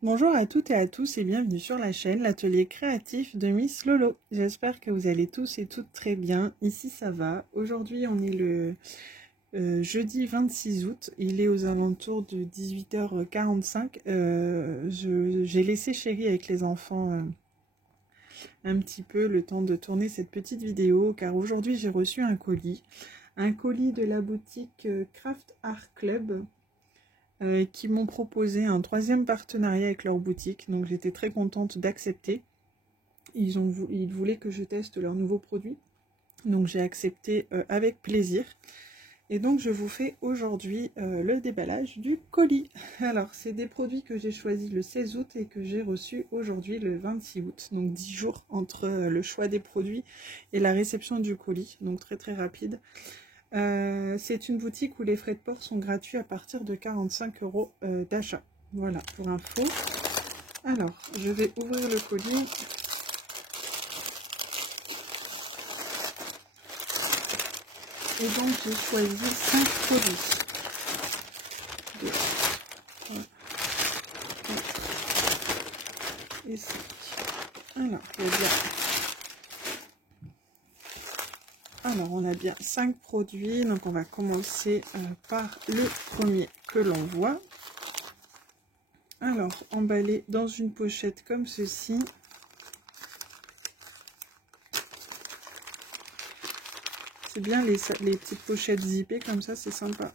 Bonjour à toutes et à tous et bienvenue sur la chaîne, l'atelier créatif de Miss Lolo. J'espère que vous allez tous et toutes très bien. Ici ça va. Aujourd'hui on est le jeudi 26 août. Il est aux alentours de 18h45. J'ai laissé Chérie avec les enfants un petit peu le temps de tourner cette petite vidéo car aujourd'hui j'ai reçu un colis. Un colis de la boutique Craft Art Club. Qui m'ont proposé un troisième partenariat avec leur boutique, donc j'étais très contente d'accepter. Ils voulaient que je teste leurs nouveaux produits, donc j'ai accepté avec plaisir. Et donc je vous fais aujourd'hui le déballage du colis. Alors c'est des produits que j'ai choisis le 16 août et que j'ai reçus aujourd'hui le 26 août, donc 10 jours entre le choix des produits et la réception du colis, donc très très rapide. C'est une boutique où les frais de port sont gratuits à partir de 45 € d'achat. Voilà, pour info. Alors, je vais ouvrir le colis. Et donc, j'ai choisi 5 produits. 2, 3, 4 et 5. Alors, on a bien 5 produits. Donc, on va commencer par le premier que l'on voit. Alors, emballé dans une pochette comme ceci. C'est bien les petites pochettes zippées comme ça, c'est sympa.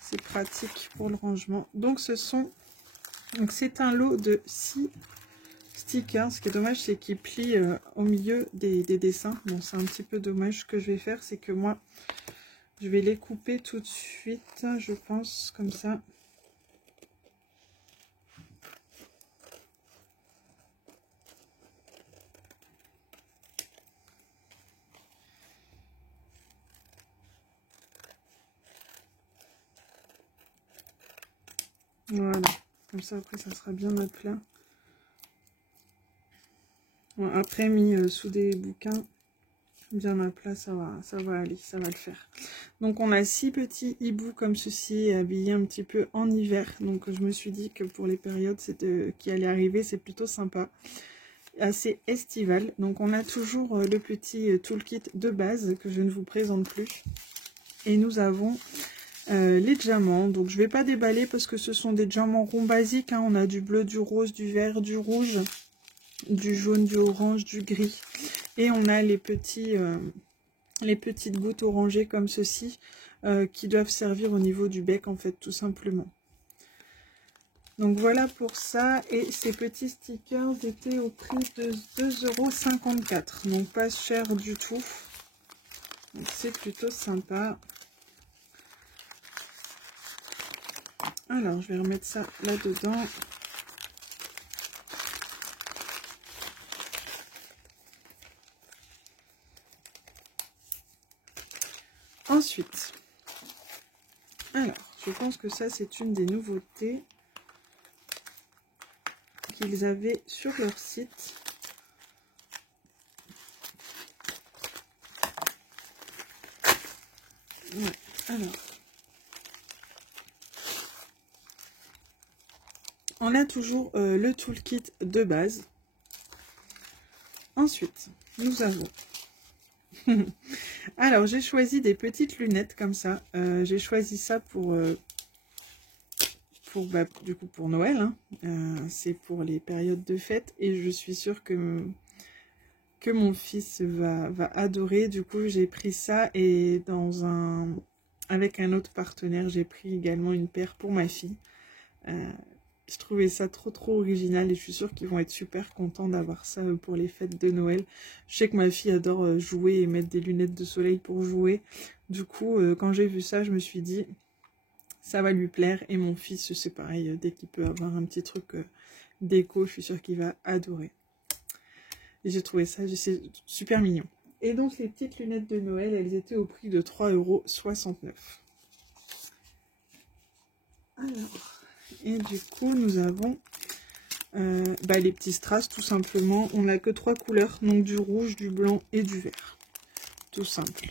C'est pratique pour le rangement. Donc, c'est un lot de 6 stickers. Ce qui est dommage, c'est qu'ils plient au milieu des dessins. Bon, c'est un petit peu dommage. Ce que je vais faire, c'est que moi, je vais les couper tout de suite, je pense, comme ça. Voilà, comme ça après ça sera bien à plat. Bon, après mis sous des bouquins, bien à plat, ça va aller, ça va le faire. Donc on a 6 petits hiboux comme ceci, habillés un petit peu en hiver. Donc je me suis dit que pour les périodes qui allaient arriver, c'est plutôt sympa. Assez estival. Donc on a toujours le petit toolkit de base que je ne vous présente plus. Et nous avons les diamants. Donc je vais pas déballer parce que ce sont des diamants ronds basiques, hein. On a du bleu, du rose, du vert, du rouge, du jaune, du orange, du gris. Et on a les petites gouttes orangées comme ceci qui doivent servir au niveau du bec en fait, tout simplement. Donc voilà pour ça. Et ces petits stickers étaient au prix de 2,54 €. Donc pas cher du tout. Donc c'est plutôt sympa. Alors, je vais remettre ça là-dedans. Ensuite, alors, je pense que ça, c'est une des nouveautés qu'ils avaient sur leur site. Ouais, alors. On a toujours le toolkit de base. Ensuite, nous avons... Alors, j'ai choisi des petites lunettes comme ça. J'ai choisi ça du coup pour Noël. Hein. C'est pour les périodes de fête. Et je suis sûre que mon fils va adorer. Du coup, j'ai pris ça. Et avec un autre partenaire, j'ai pris également une paire pour ma fille. Je trouvais ça trop original et je suis sûre qu'ils vont être super contents d'avoir ça pour les fêtes de Noël. Je sais que ma fille adore jouer et mettre des lunettes de soleil pour jouer. Du coup, quand j'ai vu ça, je me suis dit, ça va lui plaire. Et mon fils, c'est pareil, dès qu'il peut avoir un petit truc déco, je suis sûre qu'il va adorer. Et j'ai trouvé ça super mignon. Et donc, les petites lunettes de Noël, elles étaient au prix de 3,69 €. Alors... Et du coup, nous avons les petits strass, tout simplement. On n'a que 3 couleurs, donc du rouge, du blanc et du vert. Tout simple.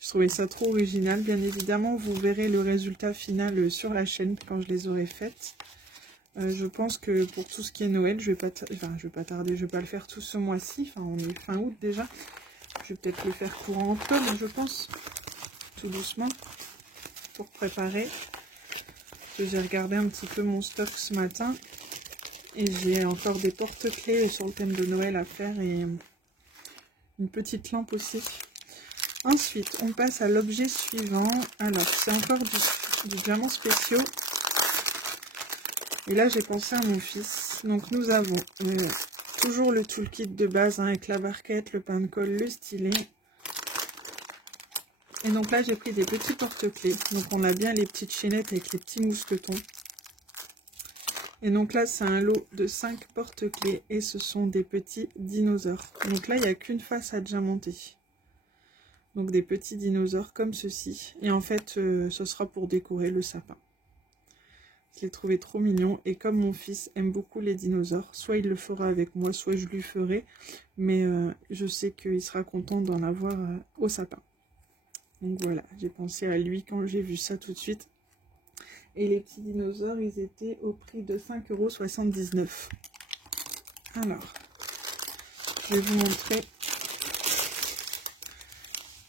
Je trouvais ça trop original. Bien évidemment, vous verrez le résultat final sur la chaîne quand je les aurai faites. Je pense que pour tout ce qui est Noël, je vais pas tarder, je vais pas le faire tout ce mois-ci. Enfin, on est fin août déjà. Je vais peut-être le faire courant octobre, je pense. Tout doucement. Pour préparer. J'ai regardé un petit peu mon stock ce matin. Et j'ai encore des porte-clés sur le thème de Noël à faire. Et une petite lampe aussi. Ensuite, on passe à l'objet suivant. Alors, c'est encore du diamant spéciaux. Et là, j'ai pensé à mon fils. Donc, nous avons toujours le toolkit de base, hein, avec la barquette, le pain de colle, le stylet. Et donc là, j'ai pris des petits porte-clés. Donc, on a bien les petites chaînettes avec les petits mousquetons. Et donc là, c'est un lot de 5 porte-clés. Et ce sont des petits dinosaures. Donc là, il n'y a qu'une face à diamanter. Donc, des petits dinosaures comme ceci. Et en fait, ce sera pour décorer le sapin. Je l'ai trouvé trop mignon. Et comme mon fils aime beaucoup les dinosaures, soit il le fera avec moi, soit je lui ferai. Mais je sais qu'il sera content d'en avoir au sapin. Donc voilà, j'ai pensé à lui quand j'ai vu ça tout de suite. Et les petits dinosaures, ils étaient au prix de 5,79 €. Alors, je vais vous montrer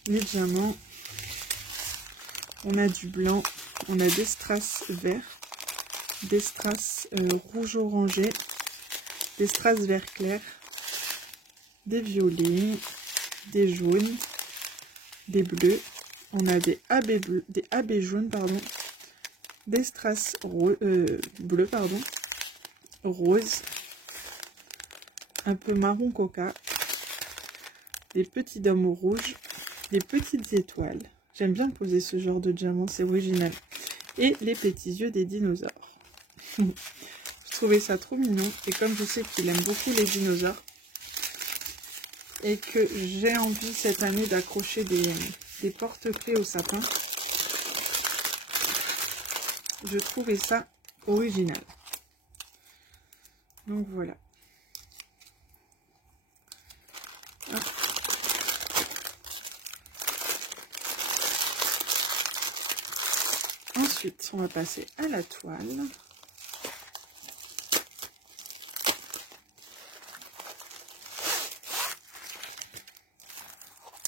les diamants. On a du blanc, on a des strass verts, des strass rouge orangé, des strass vert clair, des violets, des jaunes, des bleus. On a des AB jaunes, pardon, des strass bleus, pardon, rose, un peu marron coca, des petits dômes rouges, des petites étoiles. J'aime bien poser ce genre de diamant, c'est original. Et les petits yeux des dinosaures. Je trouvais ça trop mignon. Et comme je sais qu'il aime beaucoup les dinosaures, et que j'ai envie cette année d'accrocher des porte-clés au sapin, je trouvais ça original. Donc voilà. Hop. Ensuite, on va passer à la toile.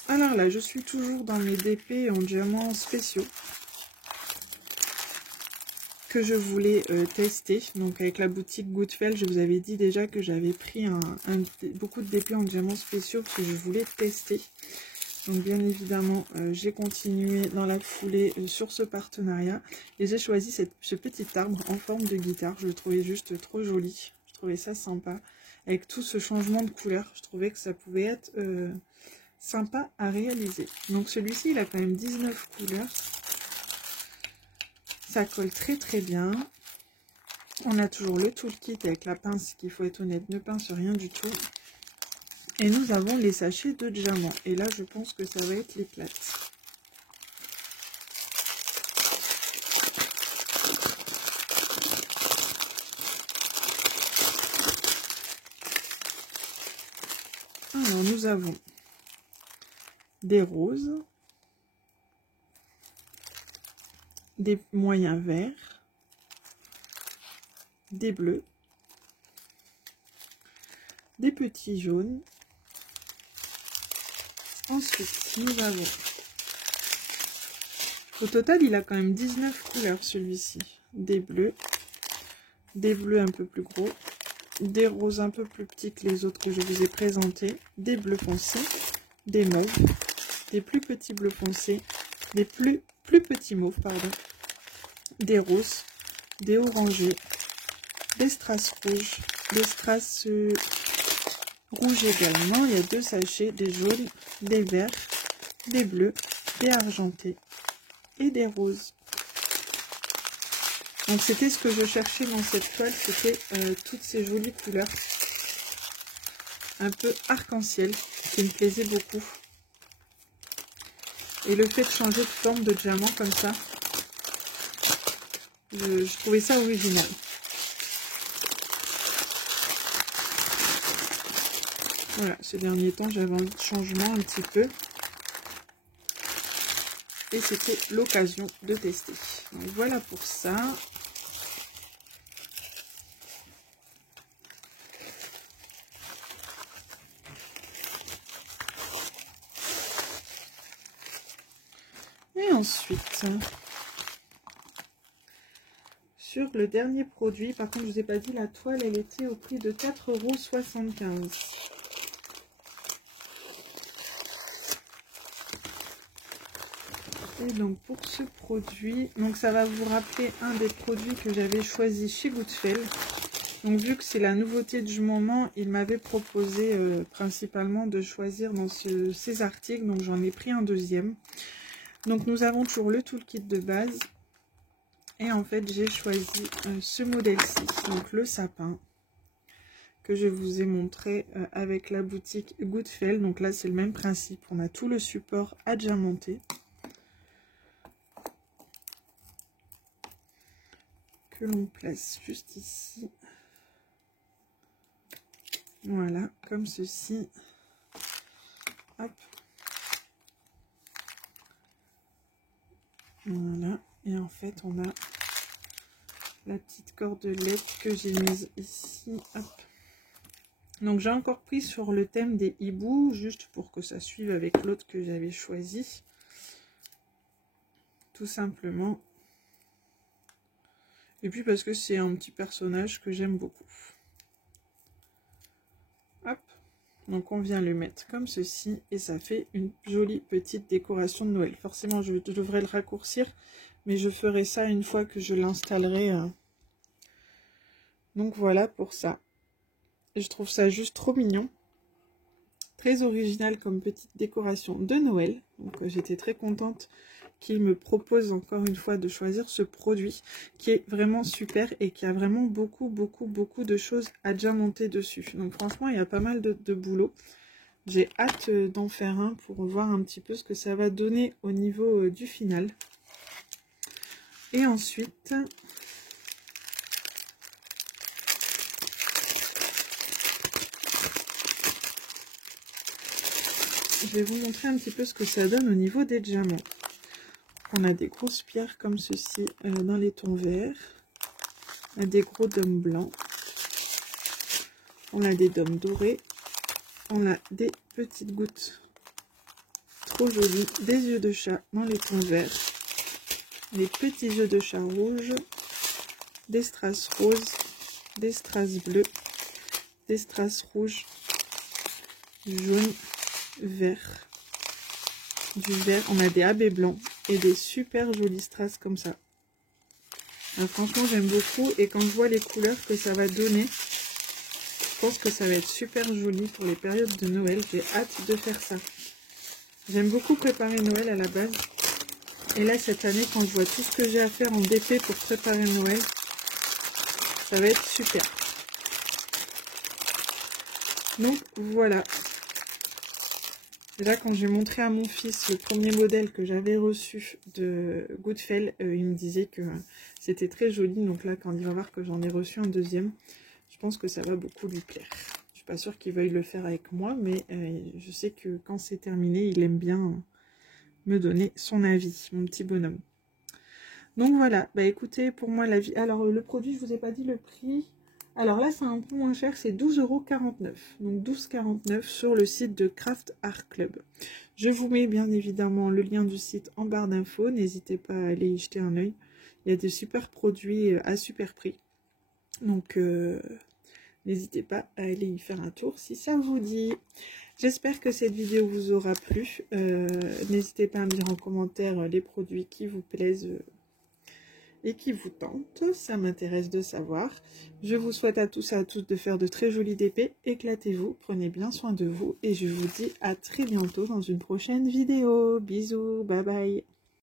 Alors là, je suis toujours dans mes DP en diamants spéciaux que je voulais tester. Donc avec la boutique Goodfell, je vous avais dit déjà que j'avais pris beaucoup de DP en diamants spéciaux parce que je voulais tester. Donc bien évidemment, j'ai continué dans la foulée sur ce partenariat. Et j'ai choisi ce petit arbre en forme de guitare. Je le trouvais juste trop joli. Je trouvais ça sympa. Avec tout ce changement de couleur, je trouvais que ça pouvait être sympa à réaliser. Donc celui-ci, il a quand même 19 couleurs. Ça colle très très bien. On a toujours le toolkit avec la pince qui, il faut être honnête, ne pince rien du tout. Et nous avons les sachets de diamants. Et là, je pense que ça va être l'éclate. Alors, nous avons des roses, des moyens verts, des bleus, des petits jaunes. Ensuite, nous avons... Au total, il a quand même 19 couleurs, celui-ci. Des bleus un peu plus gros, des roses un peu plus petits que les autres que je vous ai présentés, des bleus foncés, des mauves, des plus petits bleus foncés, des plus petits mauves, pardon, des roses, des orangés, des strass rouges, des strass rouges également. Il y a 2 sachets, des jaunes, des verts, des bleus, des argentés et des roses. Donc c'était ce que je cherchais dans cette toile, c'était toutes ces jolies couleurs un peu arc-en-ciel qui me plaisaient beaucoup. Et le fait de changer de forme de diamant comme ça, je trouvais ça original. Voilà, ces derniers temps, j'avais envie de changement un petit peu. Et c'était l'occasion de tester. Donc voilà pour ça. ensuite, sur le dernier produit, par contre je vous ai pas dit, la toile elle était au prix de 4,75 €. Et donc pour ce produit, donc ça va vous rappeler un des produits que j'avais choisi chez Goodfellow. Donc vu que c'est la nouveauté du moment, il m'avait proposé principalement de choisir dans ces articles, donc j'en ai pris un deuxième. Donc nous avons toujours le toolkit de base. Et en fait j'ai choisi ce modèle-ci, donc le sapin, que je vous ai montré avec la boutique Goodfellow. Donc là c'est le même principe, on a tout le support adjamanté. Que l'on place juste ici. Voilà, comme ceci. Hop. Voilà. Et en fait, on a la petite cordelette que j'ai mise ici. Hop. Donc, j'ai encore pris sur le thème des hiboux, juste pour que ça suive avec l'autre que j'avais choisi. Tout simplement. Et puis parce que c'est un petit personnage que j'aime beaucoup. Hop. Donc on vient le mettre comme ceci et ça fait une jolie petite décoration de Noël. Forcément je devrais le raccourcir, mais je ferai ça une fois que je l'installerai. Donc voilà pour ça. Et je trouve ça juste trop mignon. Très original comme petite décoration de Noël. Donc j'étais très contente qu'il me propose encore une fois de choisir ce produit qui est vraiment super et qui a vraiment beaucoup de choses à diamanter dessus. Donc franchement il y a pas mal de boulot. J'ai hâte d'en faire un pour voir un petit peu ce que ça va donner au niveau du final. Et ensuite, je vais vous montrer un petit peu ce que ça donne au niveau des diamants. On a des grosses pierres comme ceci dans les tons verts. On a des gros dômes blancs. On a des dômes dorés. On a des petites gouttes trop jolies. Des yeux de chat dans les tons verts. Des petits yeux de chat rouges. Des strass roses. Des strass bleus. Des strass rouges. Jaune. Vert. Du vert. On a des AB blancs. Et des super jolis strass comme ça. Alors, franchement j'aime beaucoup et quand je vois les couleurs que ça va donner, je pense que ça va être super joli pour les périodes de Noël. J'ai hâte de faire ça. J'aime beaucoup préparer Noël à la base. Et là cette année quand je vois tout ce que j'ai à faire en DP pour préparer Noël, ça va être super. Donc voilà. Et là, quand j'ai montré à mon fils le premier modèle que j'avais reçu de Goodfellow, il me disait que c'était très joli. Donc là, quand il va voir que j'en ai reçu un deuxième, je pense que ça va beaucoup lui plaire. Je suis pas sûre qu'il veuille le faire avec moi, mais je sais que quand c'est terminé, il aime bien me donner son avis, mon petit bonhomme. Donc voilà, bah écoutez, pour moi, la vie... Alors, le produit, je vous ai pas dit le prix... Alors là, c'est un peu moins cher, c'est 12,49 €. Donc 12,49 € sur le site de Craft Art Club. Je vous mets bien évidemment le lien du site en barre d'infos. N'hésitez pas à aller y jeter un œil. Il y a des super produits à super prix. Donc n'hésitez pas à aller y faire un tour si ça vous dit. J'espère que cette vidéo vous aura plu. N'hésitez pas à me dire en commentaire les produits qui vous plaisent et qui vous tente, ça m'intéresse de savoir. Je vous souhaite à tous et à toutes de faire de très jolis DP, éclatez-vous, prenez bien soin de vous et je vous dis à très bientôt dans une prochaine vidéo. Bisous, bye bye.